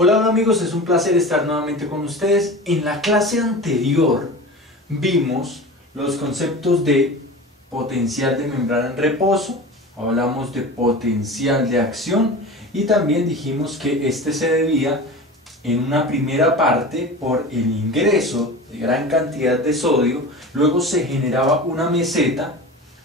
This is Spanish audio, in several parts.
Hola amigos, es un placer estar nuevamente con ustedes. En la clase anterior vimos los conceptos de potencial de membrana en reposo, hablamos de potencial de acción y también dijimos que este se debía en una primera parte por el ingreso de gran cantidad de sodio, luego se generaba una meseta,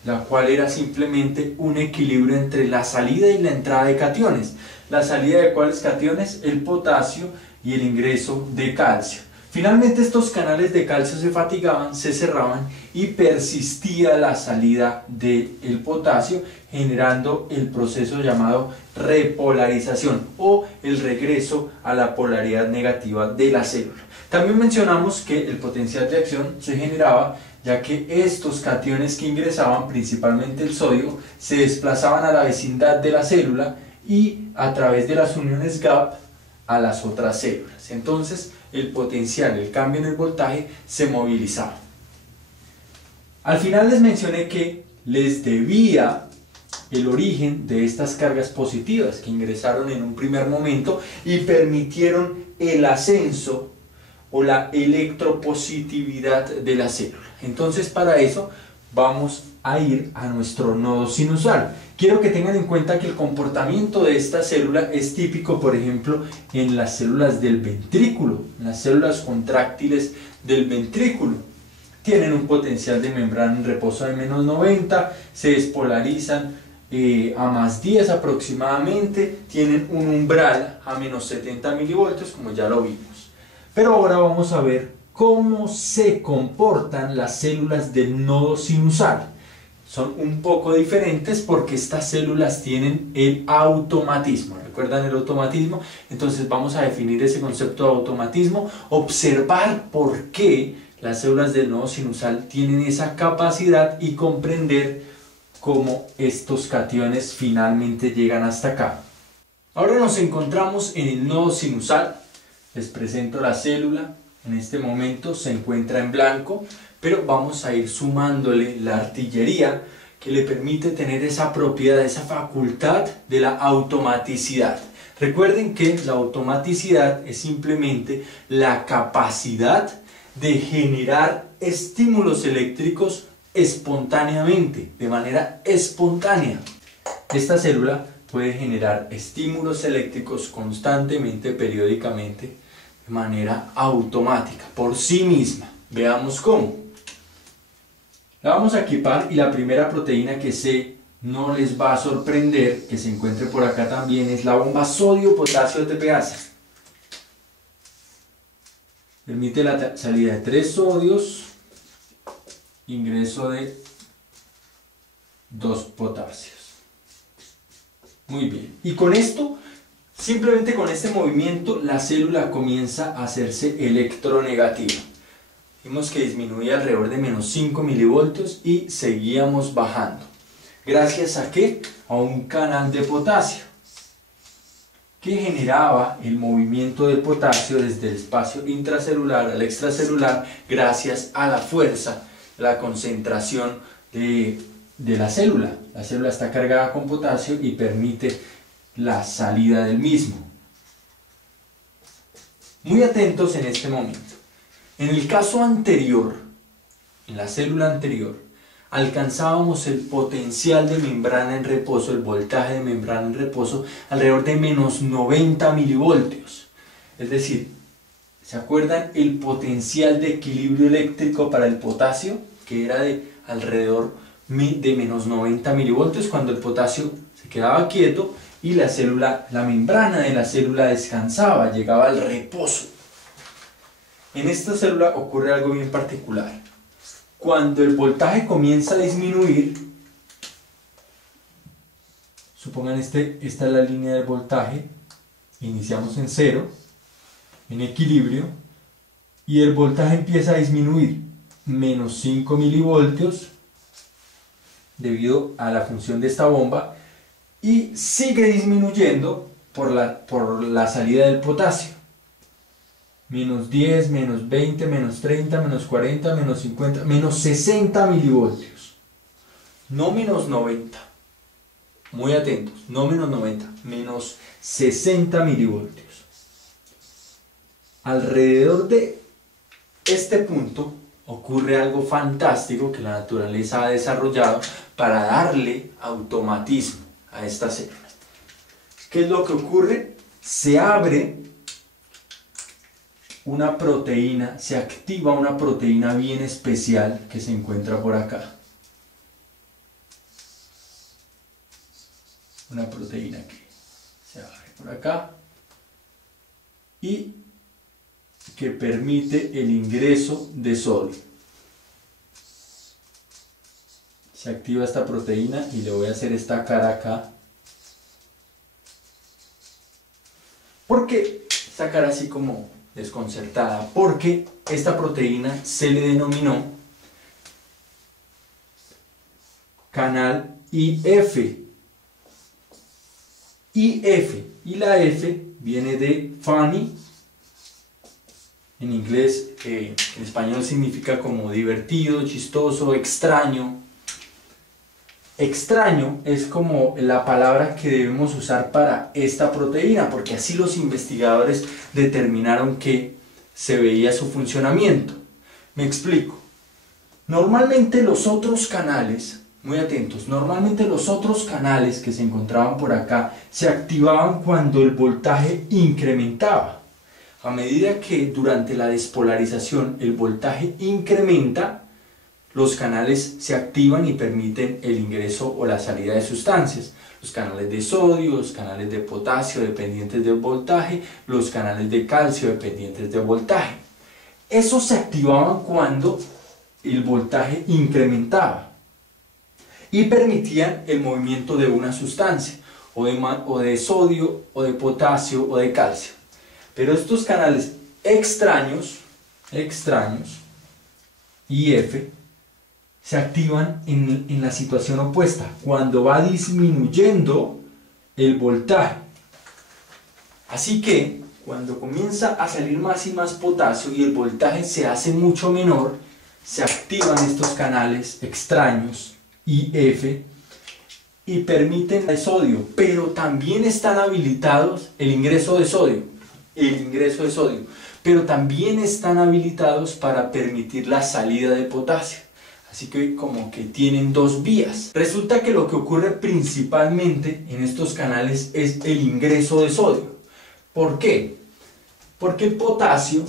la cual era simplemente un equilibrio entre la salida y la entrada de cationes. La salida de cuáles cationes, el potasio, y el ingreso de calcio. Finalmente estos canales de calcio se fatigaban, se cerraban y persistía la salida del potasio, generando el proceso llamado repolarización o el regreso a la polaridad negativa de la célula. También mencionamos que el potencial de acción se generaba ya que estos cationes que ingresaban, principalmente el sodio, se desplazaban a la vecindad de la célula y a través de las uniones gap a las otras células. Entonces el potencial, el cambio en el voltaje se movilizaba. Al final les mencioné que les debía el origen de estas cargas positivas que ingresaron en un primer momento y permitieron el ascenso o la electropositividad de la célula. Entonces para eso vamos a ir a nuestro nodo sinusal. Quiero que tengan en cuenta que el comportamiento de esta célula es típico, por ejemplo, en las células del ventrículo, en las células contráctiles del ventrículo. Tienen un potencial de membrana en reposo de menos 90, se despolarizan a más 10 aproximadamente, tienen un umbral a menos 70 milivoltios, como ya lo vimos. Pero ahora vamos a ver cómo se comportan las células del nodo sinusal. Son un poco diferentes porque estas células tienen el automatismo. ¿Recuerdan el automatismo? Entonces vamos a definir ese concepto de automatismo, observar por qué las células del nodo sinusal tienen esa capacidad y comprender cómo estos cationes finalmente llegan hasta acá. Ahora nos encontramos en el nodo sinusal. Les presento la célula. En este momento se encuentra en blanco, pero vamos a ir sumándole la artillería que le permite tener esa propiedad, esa facultad de la automaticidad. Recuerden que la automaticidad es simplemente la capacidad de generar estímulos eléctricos espontáneamente, de manera espontánea. Esta célula puede generar estímulos eléctricos constantemente, periódicamente, de manera automática, por sí misma. Veamos cómo. La vamos a equipar y la primera proteína que no les va a sorprender que se encuentre por acá también es la bomba sodio-potasio ATPase. Permite la salida de 3 sodios, ingreso de 2 potasios. Muy bien. Y con esto, simplemente con este movimiento, la célula comienza a hacerse electronegativa. Vimos que disminuía alrededor de menos 5 milivoltios y seguíamos bajando. ¿Gracias a qué? A un canal de potasio que generaba el movimiento del potasio desde el espacio intracelular al extracelular gracias a la fuerza, la concentración de la célula. La célula está cargada con potasio y permite la salida del mismo. Muy atentos en este momento. En el caso anterior, en la célula anterior, alcanzábamos el potencial de membrana en reposo, el voltaje de membrana en reposo, alrededor de menos 90 milivoltios. Es decir, ¿se acuerdan el potencial de equilibrio eléctrico para el potasio? Que era de alrededor de menos 90 milivoltios cuando el potasio se quedaba quieto y la membrana de la célula descansaba, llegaba al reposo. En esta célula ocurre algo bien particular. Cuando el voltaje comienza a disminuir, supongan esta es la línea de voltaje, iniciamos en 0, en equilibrio, y el voltaje empieza a disminuir, menos 5 milivoltios, debido a la función de esta bomba, y sigue disminuyendo por la salida del potasio. Menos 10, menos 20, menos 30, menos 40, menos 50, menos 60 milivoltios. No menos 90. Muy atentos, no menos 90, menos 60 milivoltios. Alrededor de este punto ocurre algo fantástico que la naturaleza ha desarrollado para darle automatismo a esta célula. ¿Qué es lo que ocurre? Se abre una proteína, se activa una proteína bien especial que se encuentra por acá. Una proteína que se abre por acá y que permite el ingreso de sodio. Se activa esta proteína y le voy a hacer esta cara acá. ¿Por qué esta cara así como desconcertada? Porque esta proteína se le denominó canal IF. IF, y la F viene de funny, en inglés, en español significa como divertido, chistoso, extraño. Extraño es como la palabra que debemos usar para esta proteína, porque así los investigadores determinaron que se veía su funcionamiento. Me explico. Normalmente los otros canales, muy atentos, normalmente los otros canales que se encontraban por acá se activaban cuando el voltaje incrementaba. A medida que durante la despolarización el voltaje incrementa, los canales se activan y permiten el ingreso o la salida de sustancias. Los canales de sodio, los canales de potasio dependientes del voltaje, los canales de calcio dependientes del voltaje. Esos se activaban cuando el voltaje incrementaba y permitían el movimiento de una sustancia, o de sodio, o de potasio, o de calcio. Pero estos canales extraños, IF, se activan en la situación opuesta, cuando va disminuyendo el voltaje. Así que, cuando comienza a salir más y más potasio y el voltaje se hace mucho menor, se activan estos canales extraños, IF, y permiten el sodio, pero también están habilitados el ingreso de sodio, pero también están habilitados para permitir la salida de potasio. Así que como que tienen dos vías. Resulta que lo que ocurre principalmente en estos canales es el ingreso de sodio. ¿Por qué? Porque el potasio,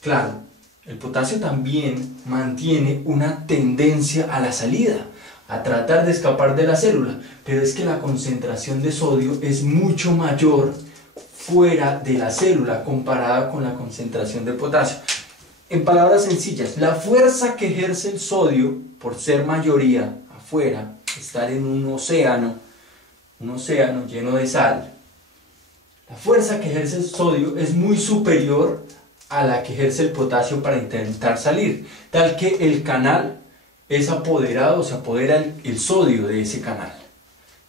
claro, el potasio también mantiene una tendencia a la salida, a tratar de escapar de la célula, pero es que la concentración de sodio es mucho mayor fuera de la célula comparada con la concentración de potasio. En palabras sencillas, la fuerza que ejerce el sodio por ser mayoría afuera, estar en un océano lleno de sal, la fuerza que ejerce el sodio es muy superior a la que ejerce el potasio para intentar salir, tal que el canal es apoderado, se apodera el sodio de ese canal,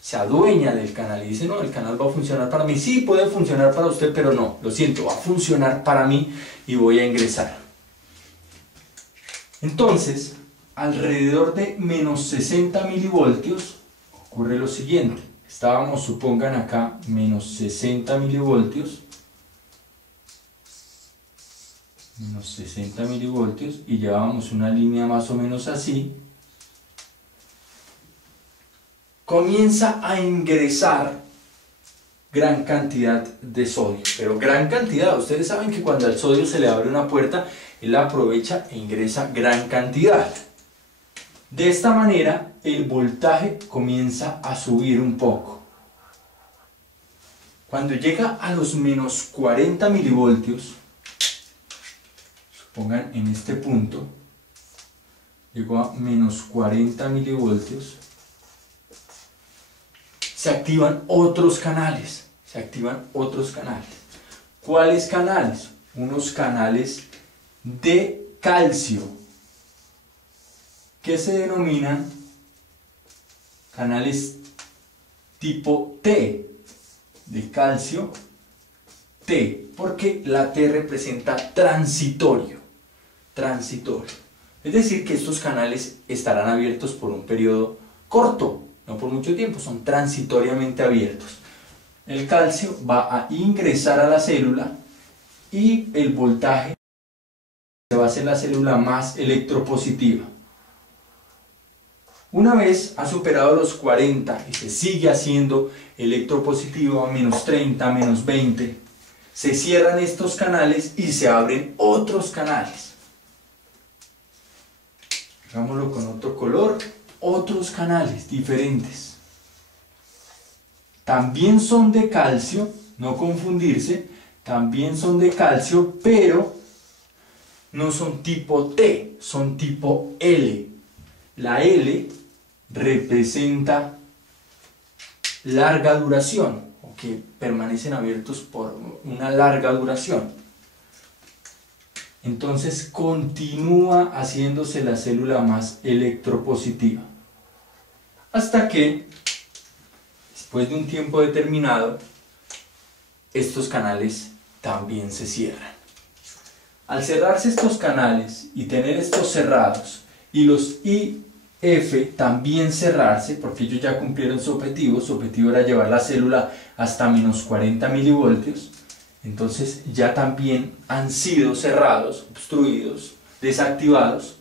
se adueña del canal y dice: no, el canal va a funcionar para mí. Sí, puede funcionar para usted, pero no, lo siento, va a funcionar para mí y voy a ingresar. Entonces, alrededor de menos 60 milivoltios ocurre lo siguiente. Estábamos, supongan acá, menos 60 milivoltios, y llevábamos una línea más o menos así. Comienza a ingresar gran cantidad de sodio, pero gran cantidad. Ustedes saben que cuando al sodio se le abre una puerta, él la aprovecha e ingresa gran cantidad. De esta manera el voltaje comienza a subir un poco. Cuando llega a los menos 40 milivoltios, supongan en este punto, llegó a menos 40 milivoltios, se activan otros canales. ¿Cuáles canales? Unos canales de calcio, que se denominan canales tipo T, de calcio T, porque la T representa transitorio. Es decir, que estos canales estarán abiertos por un periodo corto, no por mucho tiempo, son transitoriamente abiertos. El calcio va a ingresar a la célula y el voltaje va a ser la célula más electropositiva. Una vez ha superado los 40 y se sigue haciendo electropositivo a menos 30, menos 20, se cierran estos canales y se abren otros canales. Hagámoslo con otro color, otros canales diferentes. También son de calcio, no confundirse, también son de calcio, pero no son tipo T, son tipo L. La L representa larga duración, o que permanecen abiertos por una larga duración. Entonces continúa haciéndose la célula más electropositiva. Hasta que, después de un tiempo determinado, estos canales también se cierran. Al cerrarse estos canales y tener estos cerrados y los IF también cerrarse, porque ellos ya cumplieron su objetivo era llevar la célula hasta menos 40 milivoltios, entonces ya también han sido cerrados, obstruidos, desactivados,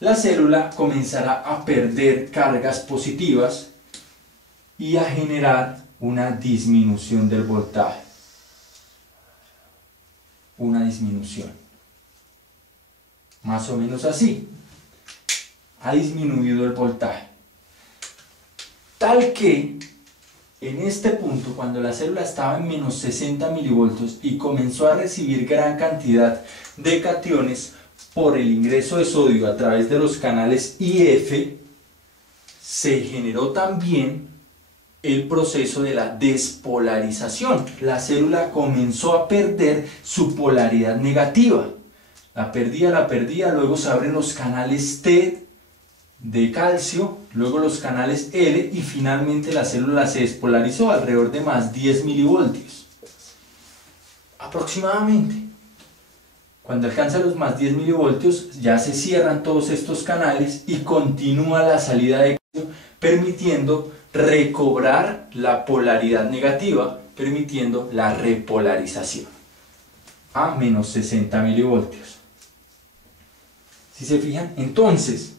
la célula comenzará a perder cargas positivas y a generar una disminución del voltaje. Una disminución. Más o menos así. Ha disminuido el voltaje. Tal que en este punto, cuando la célula estaba en menos 60 milivoltios y comenzó a recibir gran cantidad de cationes por el ingreso de sodio a través de los canales IF, se generó también el proceso de la despolarización. La célula comenzó a perder su polaridad negativa. La perdía, luego se abren los canales T de calcio, luego los canales L y finalmente la célula se despolarizó alrededor de más 10 milivoltios. Aproximadamente. Cuando alcanza los más 10 milivoltios ya se cierran todos estos canales y continúa la salida de calcio, permitiendo recobrar la polaridad negativa, permitiendo la repolarización a menos 60 milivoltios. Si se fijan, entonces,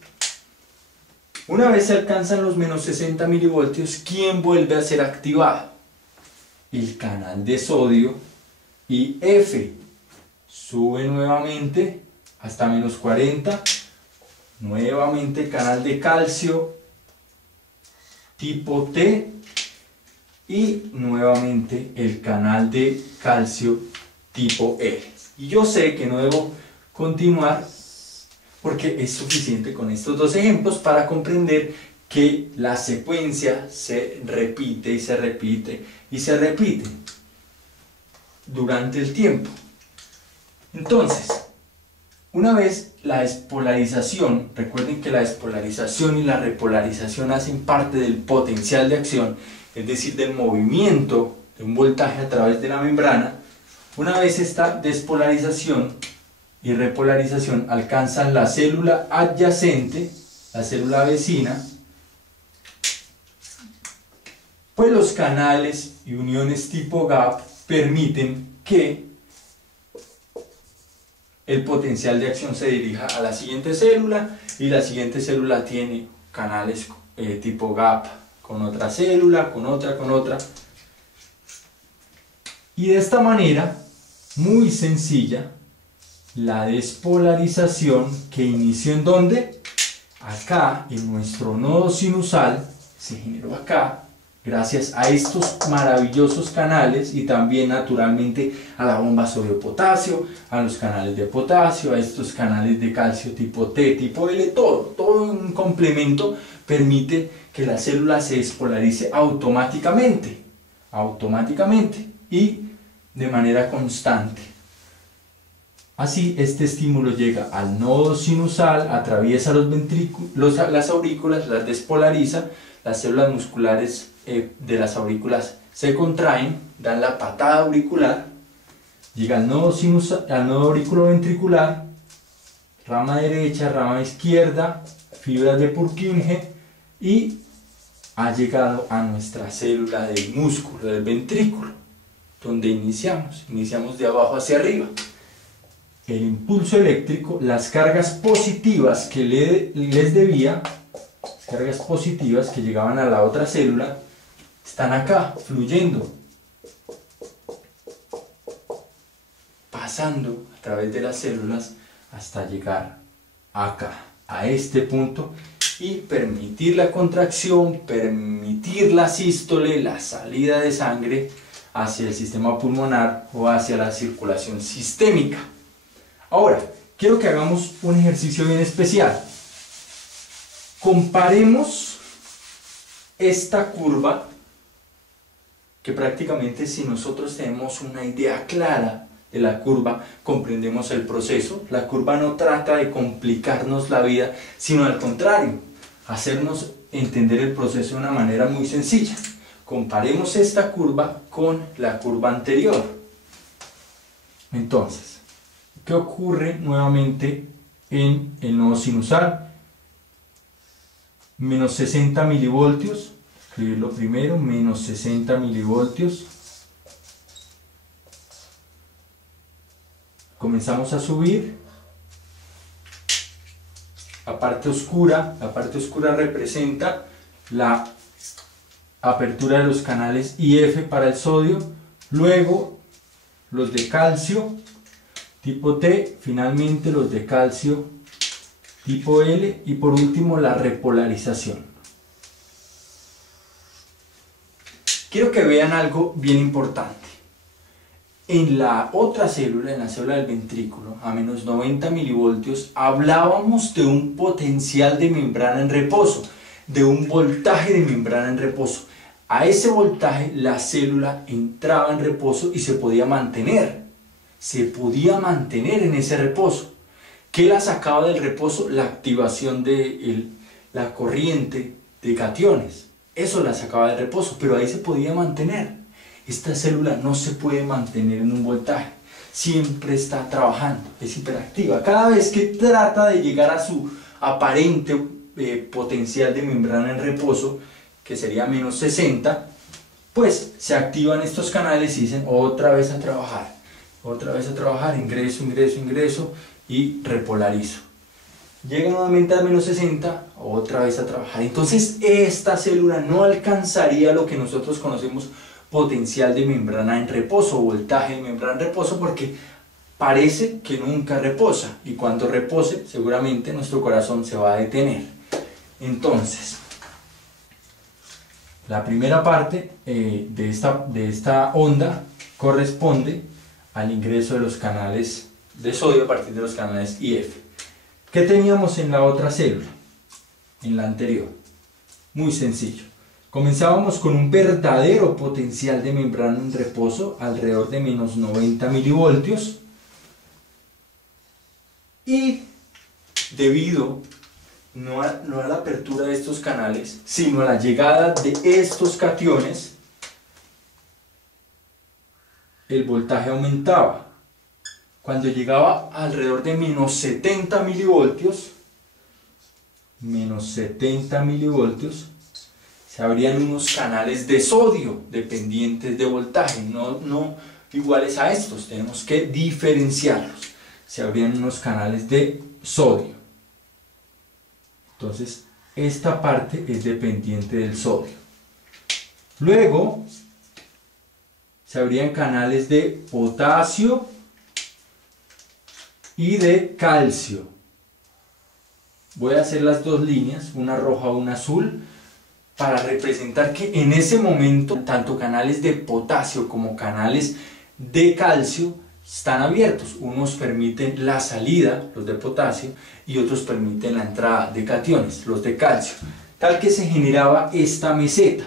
una vez se alcanzan los menos 60 milivoltios, ¿quién vuelve a ser activado? El canal de sodio IF sube nuevamente hasta menos 40, nuevamente el canal de calcio tipo T y nuevamente el canal de calcio tipo L. Y yo sé que no debo continuar porque es suficiente con estos dos ejemplos para comprender que la secuencia se repite y se repite y se repite durante el tiempo. Entonces, una vez la despolarización, recuerden que la despolarización y la repolarización hacen parte del potencial de acción, es decir, del movimiento de un voltaje a través de la membrana. Una vez esta despolarización y repolarización alcanzan la célula adyacente, la célula vecina, pues los canales y uniones tipo gap permiten que el potencial de acción se dirija a la siguiente célula y la siguiente célula tiene canales tipo gap con otra célula, con otra. Y de esta manera, muy sencilla, la despolarización que inició ¿en dónde? Acá, en nuestro nodo sinusal, se generó acá, gracias a estos maravillosos canales y también naturalmente a la bomba sodio-potasio, a los canales de potasio, a estos canales de calcio tipo T, tipo L, todo en complemento permite que la célula se despolarice automáticamente y de manera constante. Así, este estímulo llega al nodo sinusal, atraviesa los ventrículos, las aurículas, las despolariza, las células musculares de las aurículas se contraen, dan la patada auricular, llega al nodo auriculoventricular, rama derecha, rama izquierda, fibras de Purkinje y ha llegado a nuestra célula del músculo, del ventrículo. donde iniciamos de abajo hacia arriba. El impulso eléctrico, las cargas positivas que les debía, las cargas positivas que llegaban a la otra célula, están acá, fluyendo, pasando a través de las células hasta llegar acá, a este punto, y permitir la contracción, permitir la sístole, la salida de sangre hacia el sistema pulmonar o hacia la circulación sistémica. Ahora, quiero que hagamos un ejercicio bien especial. Comparemos esta curva, que prácticamente si nosotros tenemos una idea clara de la curva, comprendemos el proceso. La curva no trata de complicarnos la vida, sino al contrario, hacernos entender el proceso de una manera muy sencilla. Comparemos esta curva con la curva anterior. Entonces, ¿qué ocurre nuevamente en el nodo sinusal? Menos 60 milivoltios, escribirlo primero, menos 60 milivoltios. Comenzamos a subir. La parte oscura representa la apertura de los canales IF para el sodio, luego los de calcio tipo T, finalmente los de calcio tipo L y por último la repolarización. Quiero que vean algo bien importante. En la otra célula, en la célula del ventrículo, a menos 90 milivoltios, hablábamos de un potencial de membrana en reposo, de un voltaje de membrana en reposo. A ese voltaje la célula entraba en reposo y se podía mantener en ese reposo. ¿Qué la sacaba del reposo? La activación de la corriente de cationes. Eso la sacaba del reposo, pero ahí se podía mantener. Esta célula no se puede mantener en un voltaje, siempre está trabajando, es hiperactiva. Cada vez que trata de llegar a su aparente potencial de membrana en reposo, que sería menos 60, pues se activan estos canales y dicen otra vez a trabajar, ingreso, ingreso, ingreso y repolarizo. Llega nuevamente a menos 60, otra vez a trabajar. Entonces esta célula no alcanzaría lo que nosotros conocemos potencial de membrana en reposo, voltaje de membrana en reposo, porque parece que nunca reposa, y cuando repose seguramente nuestro corazón se va a detener. Entonces, la primera parte de esta onda corresponde al ingreso de los canales de sodio a partir de los canales IF. ¿Qué teníamos en la otra célula? En la anterior. Muy sencillo. Comenzábamos con un verdadero potencial de membrana en reposo, alrededor de menos 90 milivoltios. Y debido no a la apertura de estos canales, sino a la llegada de estos cationes, el voltaje aumentaba. Cuando llegaba alrededor de menos 70 milivoltios, se abrían unos canales de sodio dependientes de voltaje, no iguales a estos, tenemos que diferenciarlos. Se abrían unos canales de sodio. Entonces, esta parte es dependiente del sodio. Luego, se abrían canales de potasio y de calcio. Voy a hacer las dos líneas, una roja y una azul, para representar que en ese momento tanto canales de potasio como canales de calcio están abiertos. Unos permiten la salida, los de potasio, y otros permiten la entrada de cationes, los de calcio, tal que se generaba esta meseta.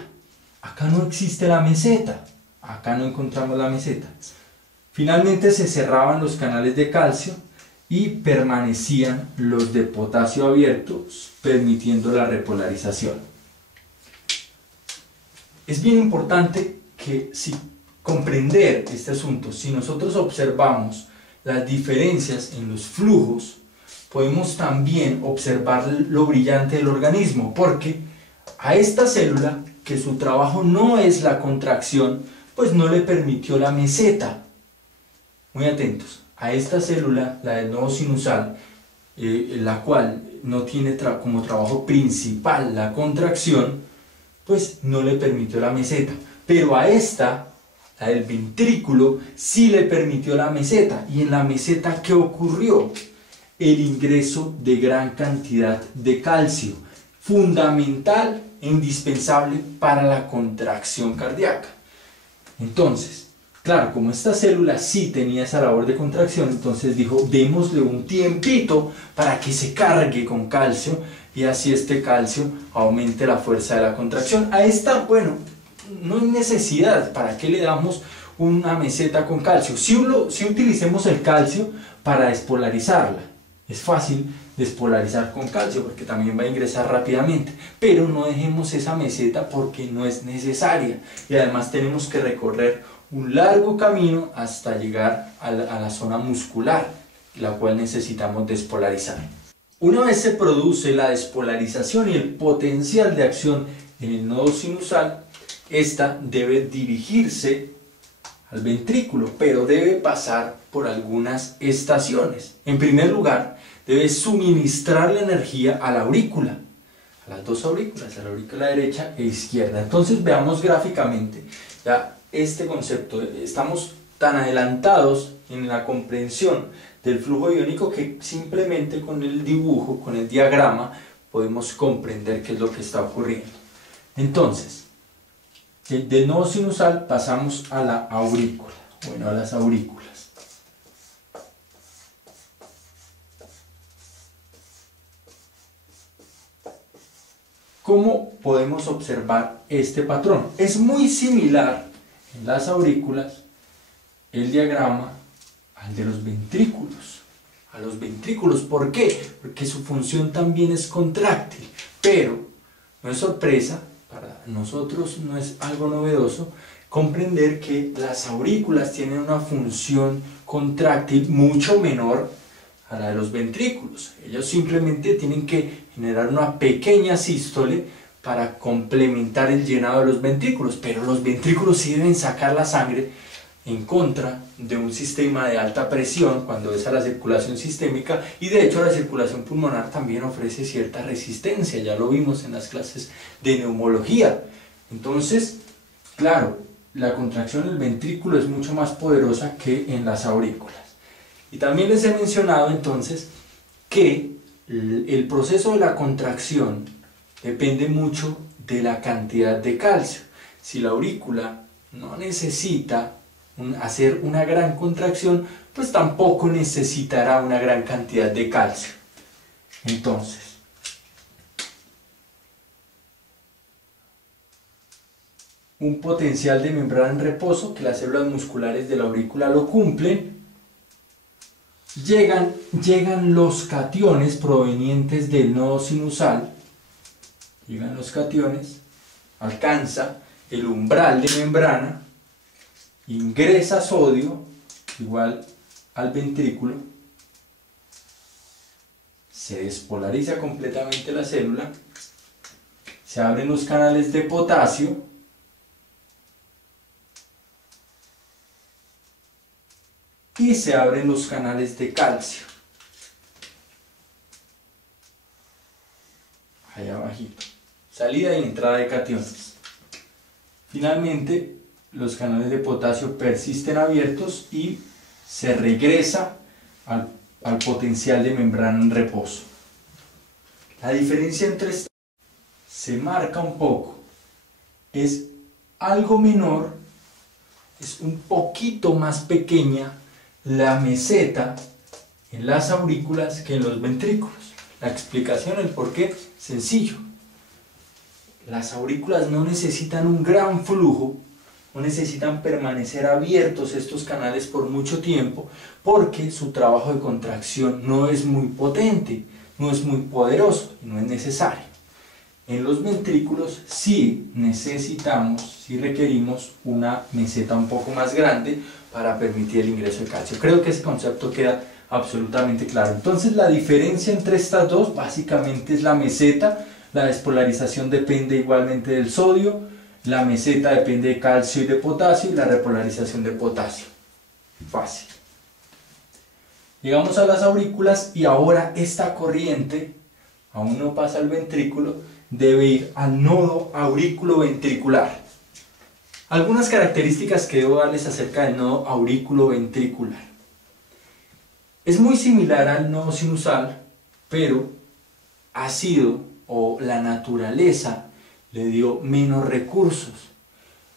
Acá no existe la meseta, acá no encontramos la meseta. Finalmente se cerraban los canales de calcio y permanecían los de potasio abiertos, permitiendo la repolarización. Es bien importante que comprender este asunto. Si nosotros observamos las diferencias en los flujos, podemos también observar lo brillante del organismo, porque a esta célula, que su trabajo no es la contracción, pues no le permitió la meseta. Muy atentos, a esta célula, la del nodo sinusal, la cual no tiene como trabajo principal la contracción, pues no le permitió la meseta. Pero a esta, la del ventrículo, sí le permitió la meseta. ¿Y en la meseta qué ocurrió? El ingreso de gran cantidad de calcio, fundamental e indispensable para la contracción cardíaca. Entonces, claro, como esta célula sí tenía esa labor de contracción, entonces dijo, démosle un tiempito para que se cargue con calcio y así este calcio aumente la fuerza de la contracción. A esta, bueno, no hay necesidad, ¿para qué le damos una meseta con calcio? Si utilicemos el calcio para despolarizarla, es fácil despolarizar con calcio porque también va a ingresar rápidamente, pero no dejemos esa meseta porque no es necesaria y además tenemos que recorrer un largo camino hasta llegar a la zona muscular, la cual necesitamos despolarizar. Una vez se produce la despolarización y el potencial de acción en el nodo sinusal, esta debe dirigirse al ventrículo, pero debe pasar por algunas estaciones. En primer lugar, debe suministrar la energía a la aurícula, a las dos aurículas, a la aurícula derecha e izquierda. Entonces veamos gráficamente ya este concepto. Estamos tan adelantados en la comprensión del flujo iónico que simplemente con el dibujo, con el diagrama, podemos comprender qué es lo que está ocurriendo. Entonces, del nodo sinusal pasamos a la aurícula, bueno, a las aurículas. ¿Cómo podemos observar este patrón? Es muy similar en las aurículas el diagrama al de los ventrículos. A los ventrículos, ¿por qué? Porque su función también es contráctil, pero no es sorpresa, para nosotros no es algo novedoso comprender que las aurículas tienen una función contráctil mucho menor a la de los ventrículos. Ellos simplemente tienen que generar una pequeña sístole para complementar el llenado de los ventrículos, pero los ventrículos sí deben sacar la sangre en contra de un sistema de alta presión cuando es a la circulación sistémica, y de hecho la circulación pulmonar también ofrece cierta resistencia, ya lo vimos en las clases de neumología. Entonces, claro, la contracción del ventrículo es mucho más poderosa que en las aurículas. Y también les he mencionado entonces que el proceso de la contracción depende mucho de la cantidad de calcio. Si la aurícula no necesita hacer una gran contracción, pues tampoco necesitará una gran cantidad de calcio. Entonces, un potencial de membrana en reposo, que las células musculares de la aurícula lo cumplen. Llegan los cationes provenientes del nodo sinusal, llegan los cationes, alcanza el umbral de membrana, ingresa sodio igual al ventrículo, se despolariza completamente la célula, se abren los canales de potasio, y se abren los canales de calcio, ahí abajito, salida y entrada de cationes. Finalmente, los canales de potasio persisten abiertos y se regresa al potencial de membrana en reposo. La diferencia entre estas se marca un poco, es algo menor, es un poquito más pequeña la meseta en las aurículas que en los ventrículos. La explicación, el porqué, sencillo. Las aurículas no necesitan un gran flujo, no necesitan permanecer abiertos estos canales por mucho tiempo, porque su trabajo de contracción no es muy potente, no es muy poderoso y no es necesario. En los ventrículos sí necesitamos, sí requerimos una meseta un poco más grande para permitir el ingreso de calcio. Creo que ese concepto queda absolutamente claro. Entonces la diferencia entre estas dos básicamente es la meseta. La despolarización depende igualmente del sodio, La meseta depende de calcio y de potasio y la repolarización de potasio. Fácil. Llegamos a las aurículas y ahora esta corriente, aún no pasa al ventrículo, debe ir al nodo aurículo-ventricular. Algunas características que debo darles acerca del nodo aurículo-ventricular. Es muy similar al nodo sinusal, pero ha sido, o la naturaleza le dio menos recursos,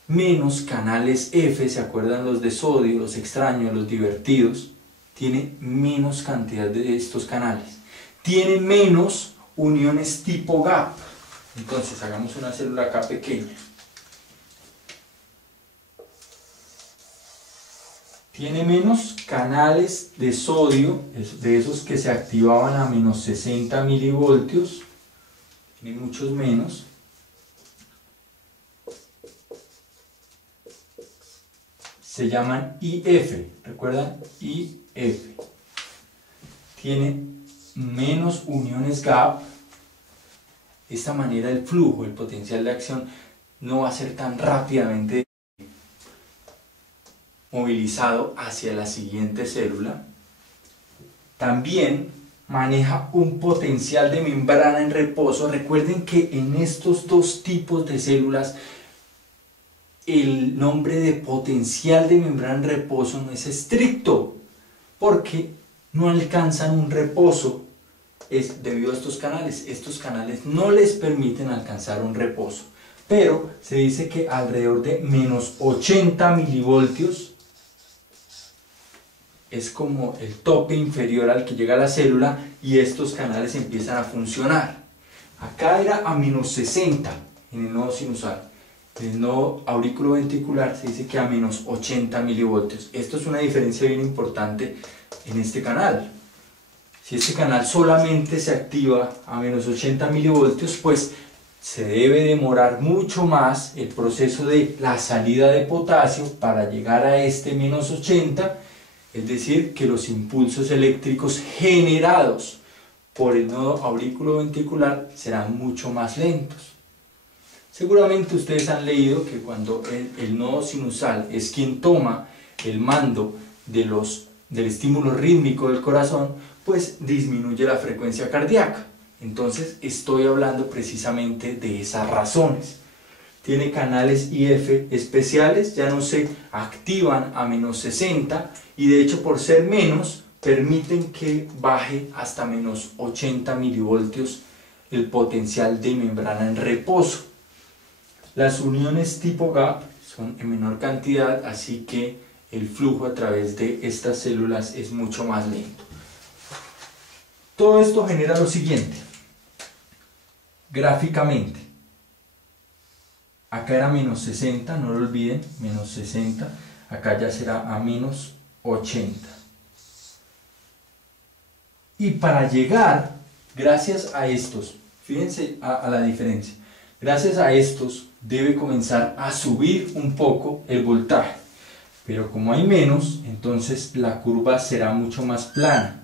menos canales F, ¿se acuerdan los de sodio, los extraños, los divertidos? Tiene menos cantidad de estos canales, tiene menos uniones tipo gap. Entonces hagamos una célula acá pequeña, tiene menos canales de sodio, de esos que se activaban a menos 60 milivoltios, tiene muchos menos. Se llaman IF, ¿recuerdan? IF. Tiene menos uniones gap. De esta manera el flujo, el potencial de acción no va a ser tan rápidamente movilizado hacia la siguiente célula. También maneja un potencial de membrana en reposo. Recuerden que en estos dos tipos de células el nombre de potencial de membrana en reposo no es estricto, porque no alcanzan un reposo, es debido a estos canales. Estos canales no les permiten alcanzar un reposo, pero se dice que alrededor de menos 80 milivoltios es como el tope inferior al que llega la célula y estos canales empiezan a funcionar. Acá era a menos 60 en el nodo sinusal. El nodo aurículo-ventricular se dice que a menos 80 milivoltios. Esto es una diferencia bien importante en este canal. Si este canal solamente se activa a menos 80 milivoltios, pues se debe demorar mucho más el proceso de la salida de potasio para llegar a este menos 80, es decir, que los impulsos eléctricos generados por el nodo aurículo-ventricular serán mucho más lentos. Seguramente ustedes han leído que cuando el nodo sinusal es quien toma el mando del estímulo rítmico del corazón, pues disminuye la frecuencia cardíaca. Entonces estoy hablando precisamente de esas razones. Tiene canales IF especiales, ya no se activan a menos 60 y de hecho por ser menos permiten que baje hasta menos 80 milivoltios el potencial de membrana en reposo. Las uniones tipo gap son en menor cantidad, así que el flujo a través de estas células es mucho más lento. Todo esto genera lo siguiente, gráficamente. Acá era menos 60, no lo olviden, menos 60, acá ya será a menos 80. Y para llegar, gracias a estos, fíjense a la diferencia, gracias a estos debe comenzar a subir un poco el voltaje, pero como hay menos, entonces la curva será mucho más plana,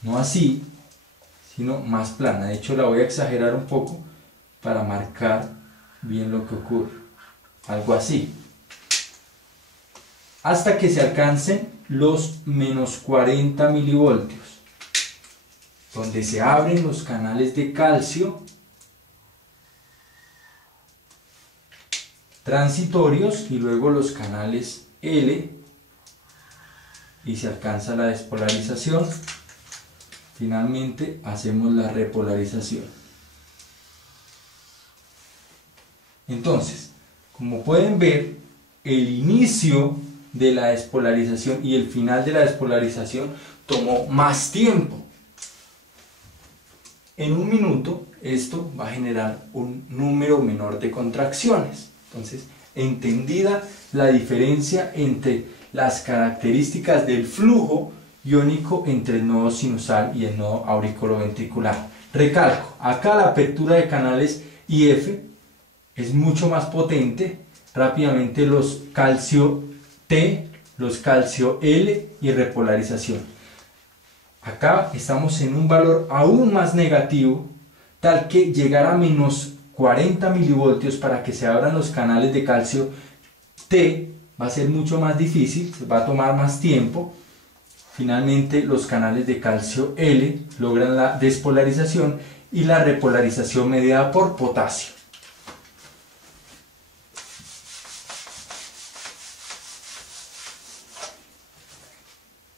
no así, sino más plana. De hecho la voy a exagerar un poco para marcar bien lo que ocurre, algo así, hasta que se alcancen los menos 40 milivoltios, donde se abren los canales de calcio transitorios y luego los canales L y se alcanza la despolarización. Finalmente hacemos la repolarización. Entonces, como pueden ver, el inicio de la despolarización y el final de la despolarización tomó más tiempo. En un minuto esto va a generar un número menor de contracciones. Entonces, entendida la diferencia entre las características del flujo iónico entre el nodo sinusal y el nodo auriculoventricular. Recalco, acá la apertura de canales IF es mucho más potente. Rápidamente los calcio T, los calcio L y repolarización. Acá estamos en un valor aún más negativo, tal que llegar a menos 40 milivoltios para que se abran los canales de calcio T, va a ser mucho más difícil, se va a tomar más tiempo. Finalmente los canales de calcio L logran la despolarización y la repolarización mediada por potasio.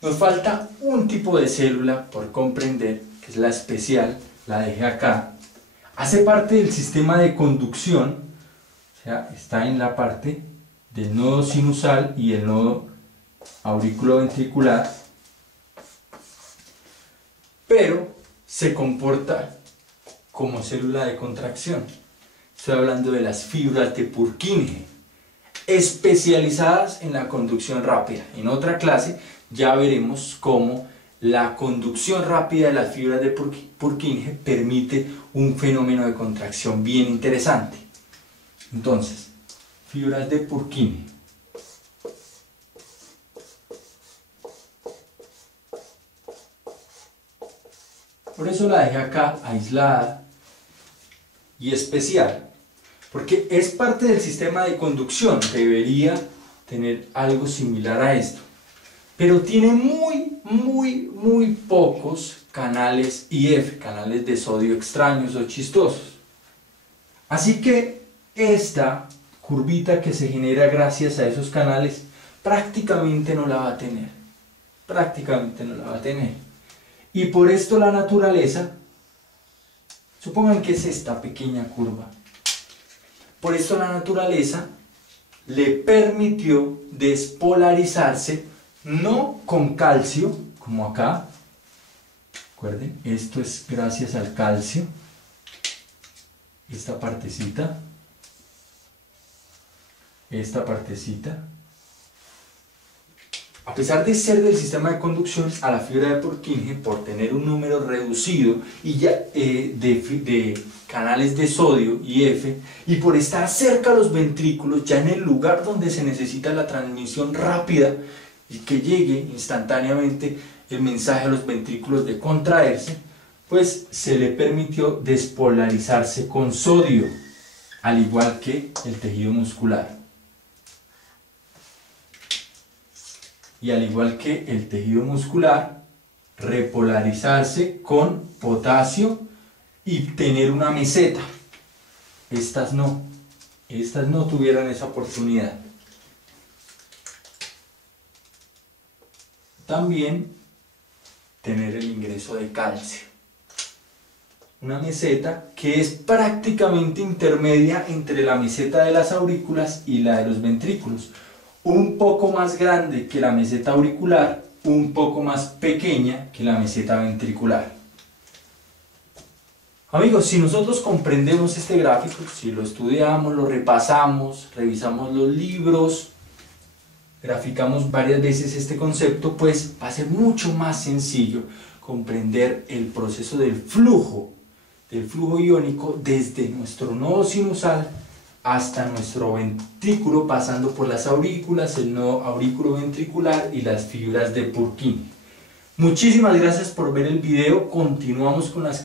Nos falta un tipo de célula por comprender, que es la especial, la dejé acá. Hace parte del sistema de conducción, o sea, está en la parte del nodo sinusal y el nodo auriculoventricular, pero se comporta como célula de contracción. Estoy hablando de las fibras de Purkinje, especializadas en la conducción rápida. En otra clase ya veremos cómo la conducción rápida de las fibras de Purkinje permite un fenómeno de contracción bien interesante. Entonces, fibras de Purkinje. Por eso la dejé acá aislada y especial, porque es parte del sistema de conducción, debería tener algo similar a esto, pero tiene muy pocos canales IF, canales de sodio extraños o chistosos. Así que esta curvita que se genera gracias a esos canales prácticamente no la va a tener, y por esto la naturaleza, supongan que es esta pequeña curva, por esto la naturaleza le permitió despolarizarse, no con calcio, como acá, recuerden, esto es gracias al calcio, esta partecita, a pesar de ser del sistema de conducción, a la fibra de Purkinje, por tener un número reducido y ya, de canales de sodio y F, y por estar cerca a los ventrículos, ya en el lugar donde se necesita la transmisión rápida y que llegue instantáneamente el mensaje a los ventrículos de contraerse, pues se le permitió despolarizarse con sodio, al igual que el tejido muscular. Y al igual que el tejido muscular, repolarizarse con potasio y tener una meseta. Estas no tuvieron esa oportunidad. También tener el ingreso de calcio. Una meseta que es prácticamente intermedia entre la meseta de las aurículas y la de los ventrículos. Un poco más grande que la meseta auricular, un poco más pequeña que la meseta ventricular. Amigos, si nosotros comprendemos este gráfico, si lo estudiamos, lo repasamos, revisamos los libros, graficamos varias veces este concepto, pues va a ser mucho más sencillo comprender el proceso del flujo iónico desde nuestro nodo sinusal hasta nuestro ventrículo, pasando por las aurículas, el nodo auriculoventricular y las fibras de Purkinje. Muchísimas gracias por ver el video. Continuamos con las